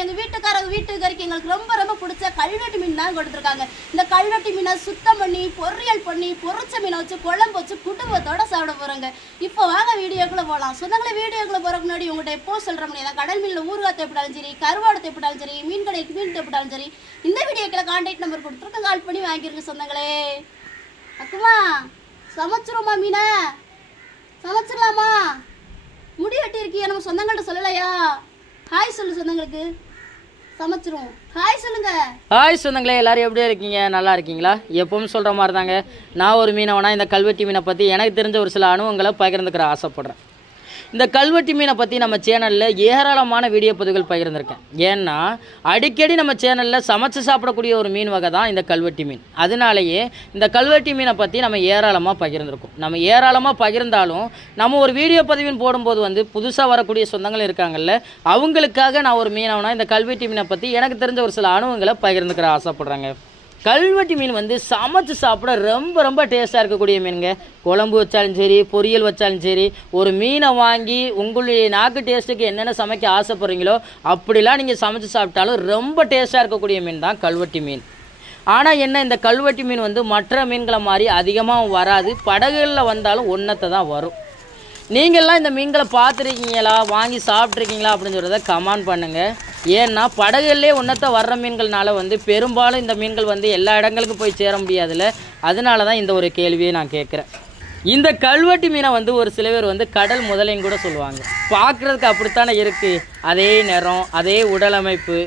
எங்கள் வீட்டுக்கு வரைக்கும் எங்களுக்கு ரொம்ப ரொம்ப பிடிச்ச கல்வெட்டு மீன் தான் கொடுத்துருக்காங்க. இந்த கல்வெட்டு மீனை சுத்தம் பண்ணி பொரியல் பண்ணி பொரிச்ச மீனை வச்சு குழம்பு வச்சு குடும்பத்தோட சாப்பிட போகிறோங்க. இப்போ வாங்க வீடியோக்குள்ளே போகலாம். சொந்தங்களை வீடியோக்குள்ளே போகிறக்கு முன்னாடி உங்கள்கிட்ட எப்போ சொல்கிற முடியாது, கடல் மீனில் ஊறுகாய் தேப்பிட்டாலும் சரி, கருவாடு தேப்பிட்டாலும் சரி, மீன் கடைக்கு மீன் தேப்பிட்டாலும் சரி, இந்த வீடியோக்கில் கான்டாக்ட் நம்பர் கொடுத்துருக்கேன், கால் பண்ணி வாங்கிருங்க சொந்தங்களே. அக்குமா சமைச்சிருமா மீனை? சமைச்சிடலாமா? முடி வெட்டி இருக்கியா? நம்ம சொந்தங்கள்ட்ட சொல்லலையா? ஹாய் சொல்லு சொந்தங்களுக்கு. சமைச்சிரும். ஹாய் சொல்லுங்க. ஹாய் சொந்தங்களே, எல்லாரும் எப்படி இருக்கீங்க? நல்லா இருக்கீங்களா? எப்பவும் சொல்கிற மாதிரி தாங்க, நான் ஒரு மீனவனா இந்த கல்வெட்டி மீனை பற்றி எனக்கு தெரிஞ்ச ஒரு சில அனுபவங்களை பகிர்ந்துக்கிற ஆசைப்பட்றேன். இந்த கல்வெட்டி மீனை பற்றி நம்ம சேனலில் ஏராளமான வீடியோ பதிவுகள் பகிர்ந்துருக்கேன். ஏன்னா அடிக்கடி நம்ம சேனலில் சமைச்சு சாப்பிடக்கூடிய ஒரு மீன் வகை தான் இந்த கல்வெட்டி மீன். அதனாலேயே இந்த கல்வெட்டி மீனை பற்றி நம்ம ஏராளமாக பகிர்ந்துருக்கோம். நம்ம ஏராளமாக பகிர்ந்தாலும் நம்ம ஒரு வீடியோ பதிவின் போடும்போது புதுசாக வரக்கூடிய சொந்தங்கள் இருக்காங்கல்ல, அவங்களுக்காக நான் ஒரு மீனவனா இந்த கல்வெட்டி மீனை பற்றி எனக்கு தெரிஞ்ச ஒரு சில அனுபவங்களை பகிர்ந்துக்கிற ஆசைப்பட்றேங்க. கல்வெட்டி மீன் சமைச்சு சாப்பிட ரொம்ப ரொம்ப டேஸ்ட்டாக இருக்கக்கூடிய மீனுங்க. குழம்பு வச்சாலும் சரி, பொரியல் வச்சாலும் சரி, ஒரு மீனை வாங்கி உங்களுடைய நாக்கு டேஸ்ட்டுக்கு என்னென்ன சமைக்க ஆசைப்படுறீங்களோ அப்படிலாம் நீங்கள் சமைச்சு சாப்பிட்டாலும் ரொம்ப டேஸ்ட்டாக இருக்கக்கூடிய மீன் தான் கல்வெட்டி மீன். ஆனால் என்ன, இந்த கல்வெட்டி மீன் மற்ற மீன்களை மாதிரி அதிகமாக வராது, படகுகளில் வந்தாலும் ஒன்றத்தை தான் வரும். நீங்கள்லாம் இந்த மீன்களை பார்த்துருக்கீங்களா, வாங்கி சாப்பிட்ருக்கீங்களா அப்படின்னு சொல்கிறத கமெண்ட் பண்ணுங்கள். ஏன்னா படகுலேயே ஒன்றத்தை வர்ற மீன்கள்னால பெரும்பாலும் இந்த மீன்கள் எல்லா இடங்களுக்கும் போய் சேர முடியாதுல்ல. அதனால தான் இந்த ஒரு கேள்வியை நான் கேட்குறேன். இந்த கல்வெட்டி மீனை ஒரு சில பேர் கடல் முதலைன்னு கூட சொல்லுவாங்க. பார்க்குறதுக்கு அப்படித்தானே இருக்குது. அதே நிறம், அதே உடலமைப்பு,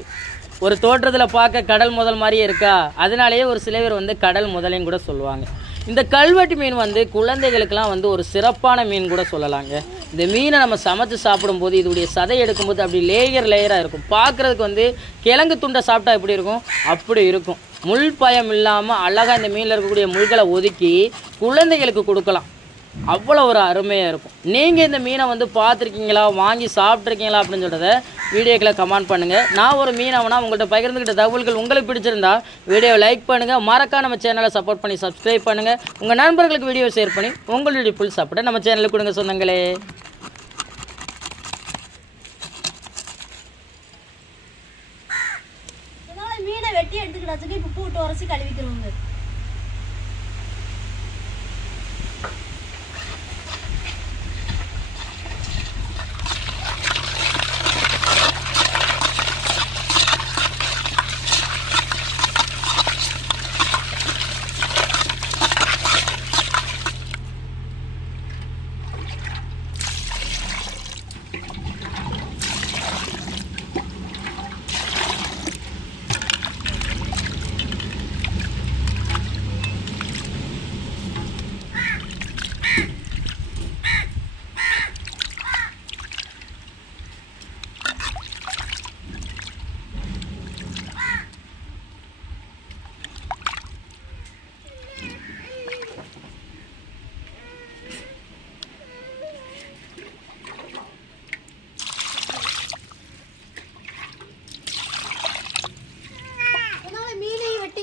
ஒரு தோற்றத்தில் பார்க்க கடல் முதல் மாதிரியே இருக்கா. அதனாலேயே ஒரு சில பேர் கடல் முதலைன்னு கூட சொல்லுவாங்க. இந்த கல்வெட்டி மீன் குழந்தைகளுக்கெல்லாம் ஒரு சிறப்பான மீன் கூட சொல்லலாங்க. இந்த மீனை நம்ம சமைச்சு சாப்பிடும்போது இதோடைய சதை எடுக்கும்போது அப்படி லேயராக இருக்கும். பார்க்குறதுக்கு கிழங்கு துண்டை சாப்பிட்டா எப்படி இருக்கும் அப்படி இருக்கும். முள் பயம் இல்லாமல் அழகாக இந்த மீனில் இருக்கக்கூடிய முள்களை ஒதுக்கி குழந்தைகளுக்கு கொடுக்கலாம். அவ்வளோ ஒரு அருமையாக இருக்கும். நீங்கள் இந்த மீனை பார்த்துருக்கீங்களா, வாங்கி சாப்பிட்ருக்கீங்களா அப்படின்னு சொல்கிறத வீடியோக்களை கமெண்ட் பண்ணுங்கள். நான் ஒரு மீனவனா உங்கள்கிட்ட பகிர்ந்துக்கிட்ட தகவல்கள் உங்களுக்கு பிடிச்சிருந்தா வீடியோவை லைக் பண்ணுங்கள். மறக்காம நம்ம சேனலை சப்போர்ட் பண்ணி சப்ஸ்கிரைப் பண்ணுங்கள். உங்கள் நண்பர்களுக்கு வீடியோ ஷேர் பண்ணி உங்களுடைய ஃபுல் சப்போர்ட்டை நம்ம சேனலுக்கு கொடுங்க சொந்தங்களே. மீனை வெட்டி எடுத்துக்கிட்டாச்சுக்கு இப்போ பூட்டு உரசி கழுவிக்கிறோங்க.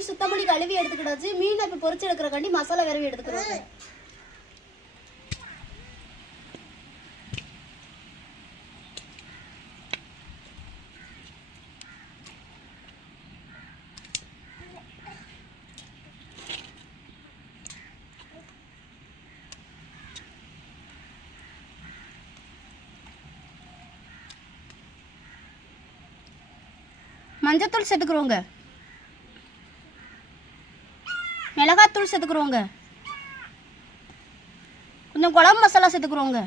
சுத்தமணி கழுவி எடுத்துக்கிட்டாச்சு. மீனை இப்போ பொரிச்சு எடுக்கிறக்காண்டி மசாலா விரவி எடுத்துக்கிறோம். மஞ்சத்தூள் சேர்த்துக்கிறோங்க, மிளகாத்தூள் சேர்த்துக்கிறோங்க, கொஞ்சம் குழம்பு மசாலா சேர்த்துக்கிறோங்க,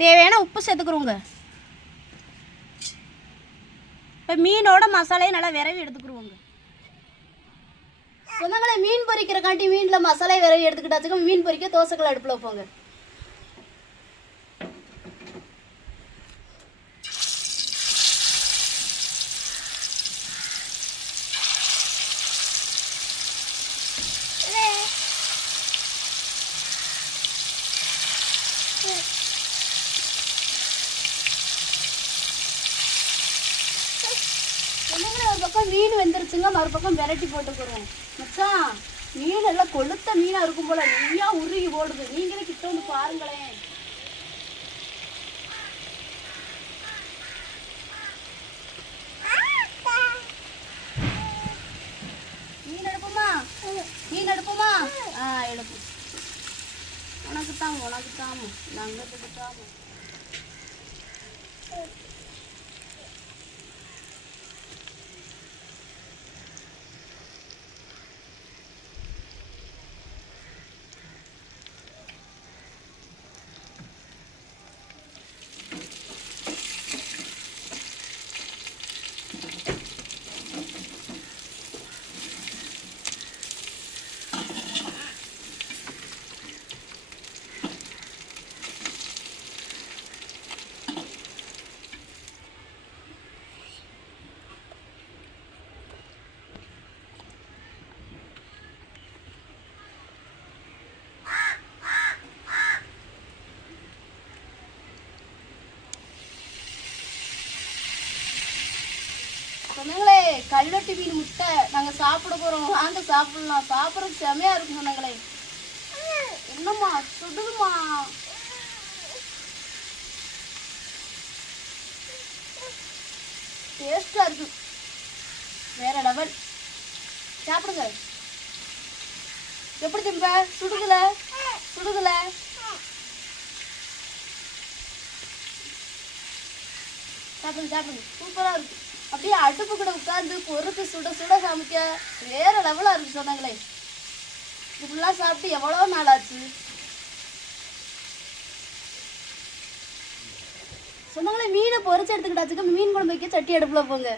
தேவையான உப்பு சேர்த்துக்கிறோங்க. இப்போ மீனோட மசாலையை நல்லா விரவி எடுத்துக்கிறோங்க. சொந்தங்களை மீன் பொரிக்கிறக்காண்டி மீனில் மசாலையை விரவி எடுத்துக்கிட்டாச்சுக்க மீன் பொரிக்க தோசைக்கல் அடுப்பில் வைப்போங்க. ஒரு பக்கம் மீன் வெந்துருச்சுங்க, மறுபக்கம் விரட்டி போட்டுக்கிறோம். மச்சான் மீன் எல்லாம் கொளுத்த மீனா இருக்கும் போல நெய்யா உருகி போடுது. நீங்களே கிட்ட வந்து பாருங்களேன். தாம உனக்கு தாம நாங்கள் தாம. சொன்னாங்களே கல்வெட்டு மீன் முட்டை நாங்கள் சாப்பிட போகிறோம், வாங்க சாப்பிடலாம். சாப்பிட்றதுக்கு செமையாக இருக்கும் சொன்னாங்களே. என்னம்மா சுடுதுமா? டேஸ்டாக இருக்கு, வேற லெவல். சாப்பிடுங்க. எப்படி திம்ப? சுடுதுல சுடுதுல. சாப்பிடுங்க சாப்பிடுங்க, சூப்பராக இருக்கு. அப்படியே அடுப்பு கூட உட்காந்து பொறுத்து சுட சுட சமைக்க வேற லெவலாக இருக்கு சொன்னாங்களே. இப்படிலாம் சாப்பிட்டு எவ்வளோ நாள் ஆச்சு சொன்னாங்களே. மீனை பொறிச்சு எடுத்துக்கிட்டாச்சுக்க மீன் குழம்பு வைக்க சட்டி அடுப்புல போங்க.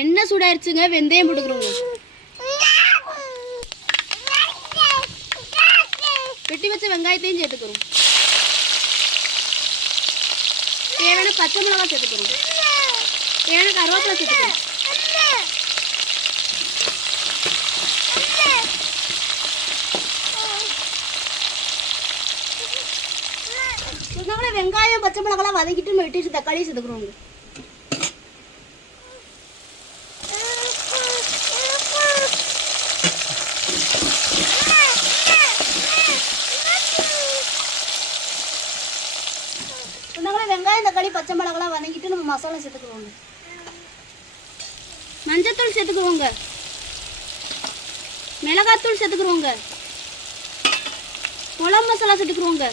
எண்ணெய் சூடாயிருச்சுங்க, வெந்தயம் போட்டுக்கிறோங்க. வெட்டி வச்ச வெங்காயத்தையும் சேர்த்துக்கிறோம். தேவையான பச்சை மிளகாய் சேர்த்துக்கிறோம். தேவையான கருவேப்பிலை சேர்த்துக்கிறோம். சொன்னாங்களே வெங்காயம் பச்சை மிளகாய் வதக்கிட்டு நம்ம வெட்டி தக்காளி சேர்த்துக்கிறோம். வெங்காயம் தக்காளி பச்சை மிளகாய் வதங்கிட்டு நம்ம மசாலா சேர்த்துக்குவோங்க. மஞ்சத்தூள் சேர்த்துக்குவோங்க, மிளகாத்தூள் சேர்த்துக்குவோங்க, குழம்பு மசாலா சேர்த்துக்குவோங்க.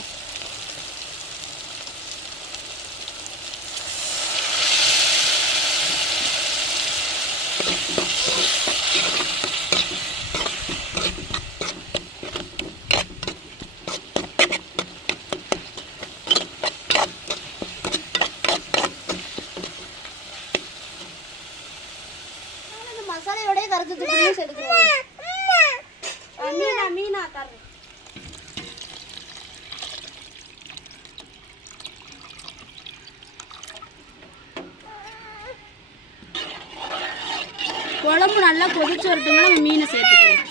மசாலையோடய கரைச்சி சேர்த்துக்குவோம். மீனா தரேன். குழம்பு நல்லா கொதிச்சு வரட்டுங்க, நம்ம மீனை சேர்த்துக்கிறோம்.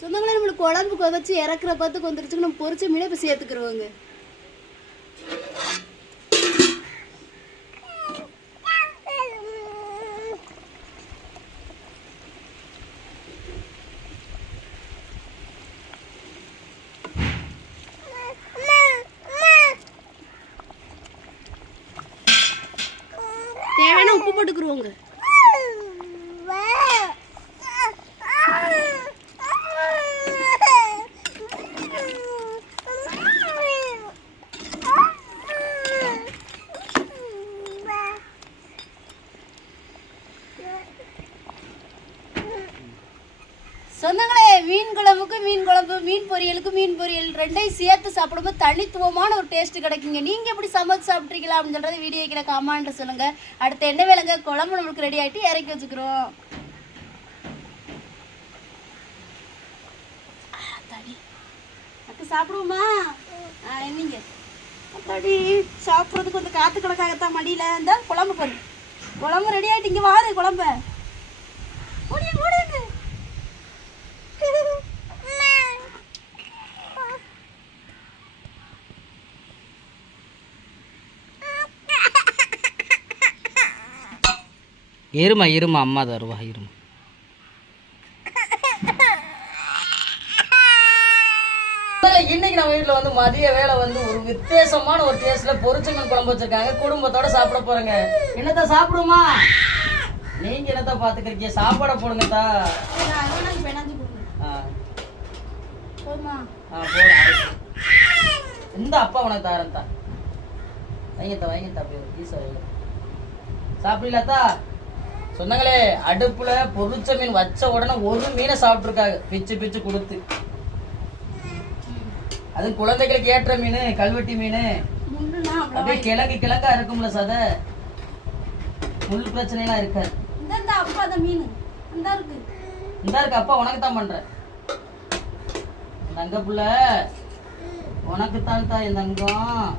சொந்தங்களே நம்மளுக்கு குழம்பு கொதிச்சு இறக்குற பார்த்து கொந்துருச்சுங்க, நம்ம பொரிச்ச மீனை இப்போ சேர்த்துக்கிறோங்க. தேவையான உப்பு போட்டுக்குருவோங்க. சொந்தங்களே, மீன் குழம்புக்கு மீன் குழம்பு, மீன் பொரியலுக்கு மீன் பொரியல் ரெண்டையும் சேர்த்து சாப்பிடும்போது தனித்துவமான ஒரு டேஸ்ட் கிடைக்குங்க. நீங்கள் எப்படி சமைச்சு சாப்பிட்றீங்களா அப்படின்னு சொல்கிறது வீடியோ வைக்கிற கமெண்ட் சொல்லுங்கள். அடுத்து என்ன வேலைங்க, குழம்பு நம்மளுக்கு ரெடி ஆகிட்டு இறக்கி வச்சுக்கிறோம். சாப்பிடுவோமா? என்னங்க அப்படி சாப்பிட்றதுக்கு கொஞ்சம் காற்று கிடக்காகத்தான் மடியில் இந்த குழம்பு பண்ணு. குழம்பு ரெடி ஆகிட்டு இங்கே வாரு குழம்ப ஓடிங்க ஓடிங்க. இருமா இருமா, அம்மா தருவா இருமா. இன்னைக்கு நம்ம வீட்டில் வந்து மதிய வேலை வந்து ஒரு வித்தியாசமான ஒரு டேஸ்ட்ல பொரிச்ச மீன் குழம்பு வச்சிருக்காங்க. குடும்பத்தோட சாப்பிட போறேங்க. என்னத்த சாப்பிடுமா? நீங்க என்னத்தா பாத்துக்கிறீங்க? சாப்பாடை போடுங்கத்தா. பெனாஞ்சி கொடுங்க. போதுமா? போதும். இந்த அப்பா உனக்கு தாரந்தா. வைங்கத்தா அப்படியே ஈஸா சாப்பிடலாத்தா. சொன்னாங்களே அடுப்புல பொரிச்ச மீன் வச்ச உடனே ஒரு மீனை சாப்பிட்டுருக்காங்க பிச்சு பிச்சு கொடுத்து. அது குழந்தைகளுக்கு ஏற்ற மீன், கல்வெட்டி மீன். அப்படியே கிழங்கா இருக்கும்ல சதை, முள் பிரச்சனை எல்லாம் இருக்காது. இந்த அப்பா அந்த மீன் இந்த இருக்கு அப்பா உனக்கு தான் பண்றேன். தங்க புள்ள உனக்கு தான் தா என் தங்கம்.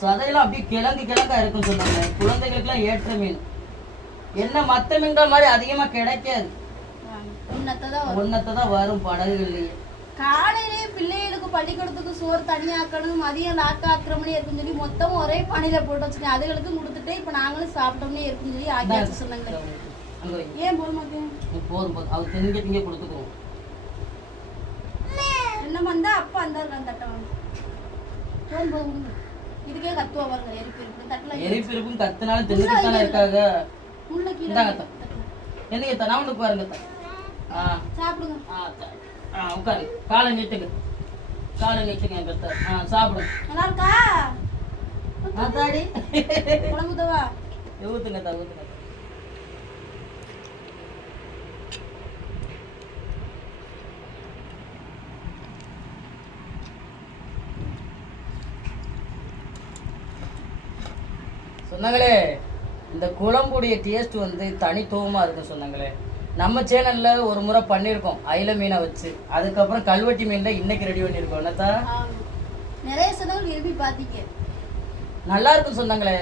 சதையெல்லாம் அப்படியே கிழங்கா இருக்கும் சொன்னாங்க. குழந்தைகளுக்கு ஏற்ற மீன். என்ன மத்த மீன்கள் மாதிரி அதிகமா கிடைக்காது. ஒன்னத்தான் வரும் படகுகள்லயே. காலையிலே பிள்ளைகளுக்கு பள்ளிக்கூடத்துக்கு சோறு தனியாக்கணும், மதியம் ஆக்கிற மணி இருக்குன்னு சொல்லி மொத்தம் ஒரே பணியில போட்டு வச்சுக்கேன். அதுகளுக்கும் கொடுத்துட்டு இப்ப நாங்களும் சாப்பிட்டோம்னே இருக்குன்னு சொல்லி ஆக்கியாச்சு சொன்னாங்க. ஏன் போக மாட்டேன்? போதும் அவர் திங்க கொடுத்துக்குவோம். என்ன வந்தா அப்பா அந்த தட்டம் போதும். இதுக்கே கத்துவா பாருங்க. எரிப்பிருப்பும் கத்துனாலும் தின்னுக்கிட்டானே இருக்காங்க. என்னங்க நான் பாருங்க. சாப்பிடுங்க. உட்காரு. காலை நீட்டுங்க கத்த. சாப்பிடுங்க. நல்லா இருக்கா? ஆத்தாடி குழம்புதவா? ஊத்துங்க. சொன்னாங்களே இந்த குழம்புடைய டேஸ்ட் வந்து தனித்துவமா இருக்குன்னு சொன்னாங்களே. நம்ம சேனல்ல ஒரு முறை பண்ணிருக்கோம் அயில மீனை வச்சு. அதுக்கப்புறம் கல்வெட்டி மீன்ல இன்னைக்கு ரெடி பண்ணிருக்கோம். என்னத்தா நிறைய சொந்தங்கள் விரும்பி பாத்தீங்க, நல்லா இருக்குன்னு சொன்னாங்களே.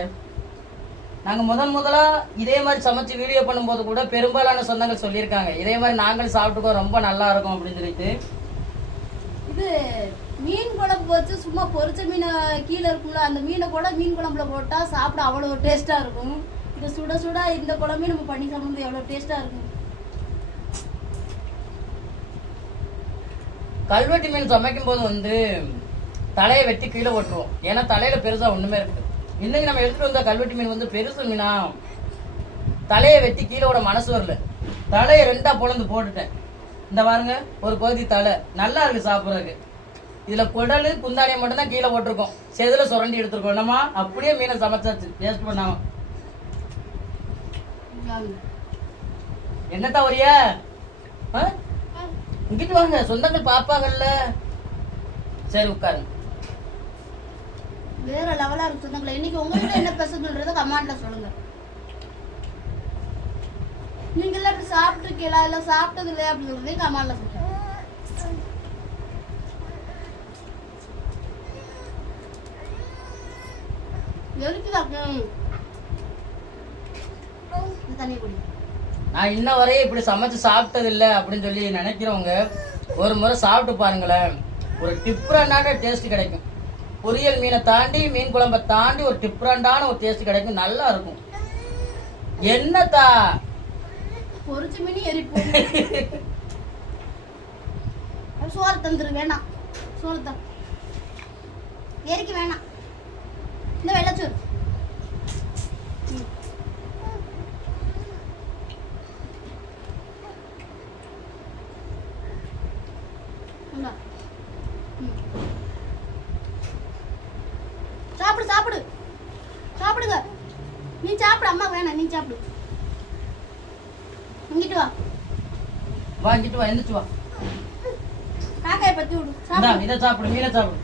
நாங்க முதலா இதே மாதிரி சமைச்சு வீடியோ பண்ணும்போது கூட பெரும்பாலான சொந்தங்கள் சொல்லியிருக்காங்க இதே மாதிரி நாங்களும் சாப்பிட்டுக்கோ ரொம்ப நல்லா இருக்கும் அப்படின்னு சொல்லிட்டு. இது மீன் குழம்பு வச்சு சும்மா பொரிச்ச மீன் கீழே இருக்கும்ல, அந்த மீனை கூட மீன் குழம்புல போட்டா சாப்பிட அவ்வளோ டேஸ்டா இருக்கும். இது சுட இந்த குழம்பே நம்ம பண்ணி சாப்பிடும்போது எவ்வளவு டேஸ்டா இருக்கும். கல்வெட்டி மீன் சமைக்கும் போது வந்து தலையை வெட்டி கீழே ஓட்டுருவோம். ஏன்னா தலையில பெருசா ஒண்ணுமே இருக்கு. இன்னைக்கு நம்ம எடுத்துட்டு வந்த கல்வெட்டி மீன் வந்து பெருசு மீனா, தலையை வெட்டி கீழே விட மனசு வரல. தலையை 2ஆ பொழந்து போட்டுட்டேன். இந்த பாருங்க ஒரு பகுதி தலை நல்லா இருக்கு சாப்பிட்றதுக்கு. இதுல குடலு குந்தானியை மட்டும் தான் கீழே போட்டிருக்கோம். செதுல சுரண்டி எடுத்துருக்கோம். நம்ம அப்படியே மீனை சமைச்சாச்சு வேஸ்ட் பண்ணாம. என்னத்தா வரிய இங்கிட்டு வாங்க, சொந்தங்கள் பாப்பாங்கல்ல. சரி உட்காருங்க. வேற லெவலா இருக்கு சொந்தங்களே. இன்னைக்கு உங்ககிட்ட என்ன பேசுறதுன்றத கமெண்ட்ல சொல்லுங்க. நீங்க எல்லாம் இப்படி சாப்பிட்டுருக்கீங்களா இல்ல சாப்பிட்டது இல்லையா அப்படின்னு கமெண்ட்ல சொல்லுங்க. நான் இன்ன வரையும் இப்படி சமைச்சு சாப்பிட்டது இல்லை அப்படின்னு சொல்லி நினைக்கிறவங்க ஒரு முறை சாப்பிட்டு பாருங்களேன். ஒரு டிஃப்ரெண்டான டேஸ்ட் கிடைக்கும். பொரியல் மீனை தாண்டி மீன் குழம்பை தாண்டி ஒரு டிஃப்ரெண்டான ஒரு டேஸ்ட் கிடைக்கும். நல்லா இருக்கும். என்னத்தா பொரிச்ச மீன் எரிப்பு சோறு தந்துரு. வேணாம் சோறு தான் எரிக்க வேணாம். இந்த வெள்ளச்சோறு சாப்பிடு சாப்பிடுங்க. நீ சாப்பிடு. அம்மா வேணாம், நீ சாப்பிடு. இங்கிட்டு வா இங்கிட்டு வா, எந்திரிச்சு வா. காக்காயை பத்தி விடு. இதை சாப்பிடு, மீனை சாப்பிடு.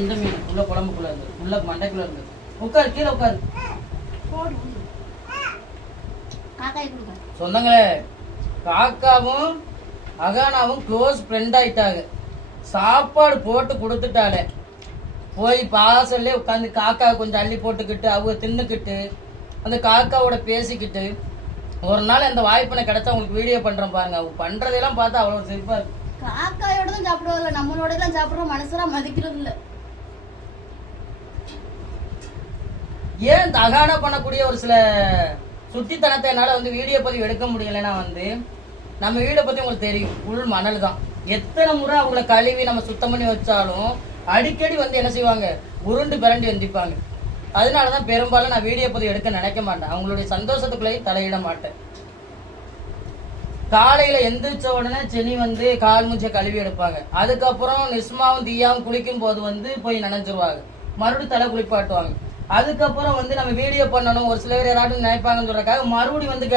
இந்த மீன் உள்ள குழம்புக்குள்ள இருந்து உள்ள மண்டைக்குள்ள இருந்து உட்காரு, கீழே உட்காரு. சொந்தங்களே காக்காவும் அகானாவும் க்ளோஸ் ஃப்ரெண்ட் ஆயிட்டாங்க. சாப்பாடு போட்டு கொடுத்துட்டாலே போய் பாசல்லே உட்காந்து காக்கா கொஞ்சம் அள்ளி போட்டுக்கிட்டு அவங்க தின்னுக்கிட்டு அந்த காக்காவோட பேசிக்கிட்டு ஒரு நாள் அந்த வாய்ப்பினை கிடைச்சா உங்களுக்கு வீடியோ பண்றேன் பாருங்க. அவங்க பண்றதெல்லாம் பார்த்தா அவ்வளவு சிரிப்பா இருக்கு. காக்காயோட தான் சாப்பிடுவாங்க, நம்மளோட எல்லாம் சாப்பிடுறோம். மனசெல்லாம் மதிக்கிறது இல்ல. ஏன் இந்த அகானா பண்ணக்கூடிய ஒரு சில சுட்டித்தனத்தை என்னால வந்து வீடியோ பதிவு எடுக்க முடியலைன்னா வந்து நம்ம வீடை பத்தி உங்களுக்கு தெரியும். உள் மணல் தான். எத்தனை முறை அவங்கள கழுவி நம்ம சுத்தம் பண்ணி வச்சாலும் அடிக்கடி வந்து என்ன செய்வாங்க, உருண்டு பிறண்டி வந்திப்பாங்க. அதனாலதான் பெரும்பாலும் நான் வீடியோ பதிவு எடுக்க நினைக்க மாட்டேன். அவங்களுடைய சந்தோஷத்துக்குள்ளேயும் தலையிட மாட்டேன். காலையில எந்திரிச்ச உடனே செனி வந்து கால் மூச்சை கழுவி எடுப்பாங்க. அதுக்கப்புறம் நிஸ்மாவும் தீயாவும் குளிக்கும் போது வந்து போய் நனைஞ்சிருவாங்க. மறுபடியும் தலை குளிப்பாட்டுவாங்க. அதுக்கப்புறம் வந்து நம்ம வீடியோ பண்ணணும், ஒரு சில பேர் யாராட்டும் நினைப்பாங்கன்னு சொல்றதுக்காக மறுபடியும் வந்து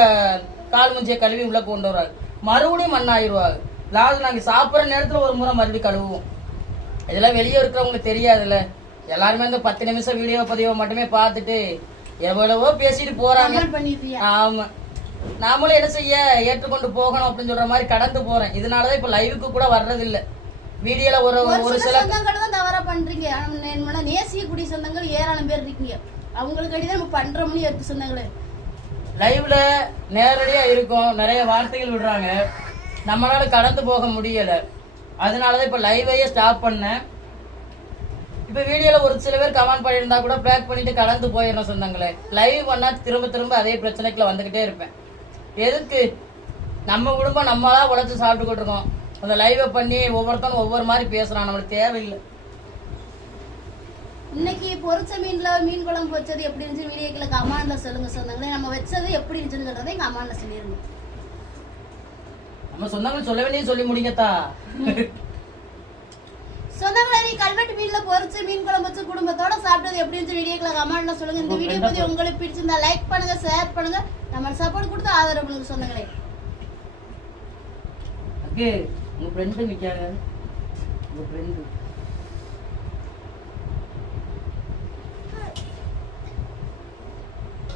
கால் மூச்சியை கழுவி உள்ள கொண்டு வருவாங்க. மறுபடியும் மண்ணாயிருவாங்க. அதாவது நாங்கள் சாப்பிட்ற நேரத்தில் ஒரு முறை மறுபடியும் கழுவுவோம். இதெல்லாம் வெளியே இருக்கிறவங்களுக்கு தெரியாதுல்ல. எல்லாருமே இந்த 10 நிமிஷம் வீடியோ பதிவை மட்டுமே பார்த்துட்டு எவ்வளவோ பேசிட்டு போறாங்க. ஆமா, நாமளும் என்ன செய்ய, ஏற்றுக்கொண்டு போகணும் அப்படின்னு சொல்ற மாதிரி கடந்து போறேன். இதனாலதான் இப்ப லைவுக்கு கூட வர்றது இல்ல. வீடியோல ஒரு சில சொந்தங்கள் தான் தவறா பண்றீங்க. நேசிக்கக்கூடிய சொந்தங்கள் ஏராளம் பேர் இருக்கீங்க. அவங்களுக்கு அடிதான் நம்ம பண்றோம்னு இருக்கு சொந்தங்களே. லைவ்ல நேரடியா இருக்கும், நிறைய வார்த்தைகள் விடுறாங்க, நம்மளால கடந்து போக முடியல. அதனாலதான் இப்ப லைவையே ஸ்டாப் பண்ணேன். இப்ப வீடியோல ஒரு சில பேர் கமெண்ட் பண்ணியிருந்தா கூட பேக் பண்ணிட்டு கடந்து போயிடணும் சொந்தங்களே. லைவ் பண்ணா திரும்ப திரும்ப அதே பிரச்சனைக்குள்ள வந்துகிட்டே இருப்பேன். எதுக்கு? நம்ம குடும்பம் நம்மளா உழைச்சு சாப்பிட்டுக்கிட்டு இருக்கோம். அந்த லைவை பண்ணி ஒவ்வொருத்தரும் ஒவ்வொரு மாதிரி பேசுறான், நம்மளுக்கு தேவையில்லை. இன்னைக்கு பொரிச்ச மீன் குழம்பு வச்சது எப்படி இருந்துச்சு வீடியோக்குள்ள கமெண்ட்ல சொல்லுங்க சொந்தங்களே. நம்ம வச்சது எப்படி இருந்துச்சுன்னு சொல்றதை கமெண்ட்ல சொல்லிருங்க. நம்ம சொந்தங்கள் சொல்ல வேண்டிய சொல்லி முடிங்கத்தா. சொந்தங்களே, நீ கல்வெட்டு மீன்ல பொரிச்சு மீன் குழம்பு வச்சு குடும்பத்தோட சாப்பிட்டது எப்படி இருந்துச்சு வீடியோக்குள்ள கமெண்ட்ல சொல்லுங்க. இந்த வீடியோ பத்தி உங்களுக்கு பிடிச்சிருந்தா லைக் பண்ணுங்க, ஷேர் பண்ணுங்க, நம்ம சப்போர்ட் கொடுத்து ஆதரவு பண்ணுங்க சொந்தங்களே. ஓகே, உங்க ஃப்ரெண்ட் நிக்காங்க. உங்க ஃப்ரெண்ட்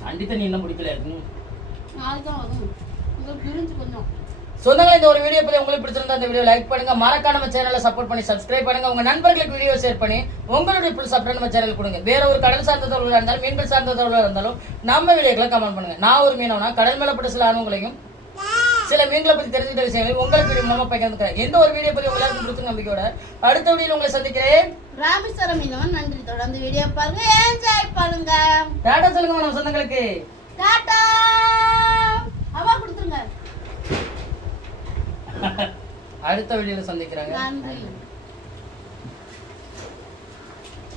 அண்டித்த நீ என்ன பிடிக்கல இருக்கு. நாளைக்கு வரும். உங்களுக்கு பிரிஞ்சு கொஞ்சம் சொந்தங்களே, இந்த ஒரு வீடியோ பத்தி உங்களுக்கு பிடிச்சிருந்தா இந்த வீடியோ லைக் பண்ணுங்க, மறக்காம நம்ம சேனலை சப்போர்ட் பண்ணி சப்ஸ்கிரைப் பண்ணுங்க, உங்க நண்பர்களுக்கு வீடியோ ஷேர் பண்ணி உங்களுடைய ஃபுல் சப்போர்ட் நம்ம சேனல் கொடுங்க. வேற ஒரு கடல் சார்ந்த தகவலாக இருந்தாலும் மீன்பிடி சார்ந்த தகவலாக இருந்தாலும் நம்ம வீடியோக்களை கமெண்ட் பண்ணுங்க. நான் ஒரு மீனவனா கடல் மேலப்பட்ட சில அனுபவங்களையும் சில மீன்களை பத்தி தெரிஞ்சுக்கிட்ட விஷயங்களையும் உங்களுக்கு வீடியோ மூலமா பகிர்ந்துக்கிறேன். எந்த ஒரு வீடியோ பத்தி உங்களுக்கு பிடிச்ச நம்பிக்கையோட அடுத்த வீடியோல உங்களை சந்திக்கிறேன். ராமேஸ்வரம் மீனவன். நன்றி. தொடர்ந்து வீடியோ பாருங்க, என்ஜாய் பண்ணுங்க. டாடா சொல்லுங்க நம்ம சொந்தங்களுக்கு. டாடா. அவா கொடுத்துருங்க. அடுத்த வீடியோல சந்திக்கிறாங்க. நன்றி.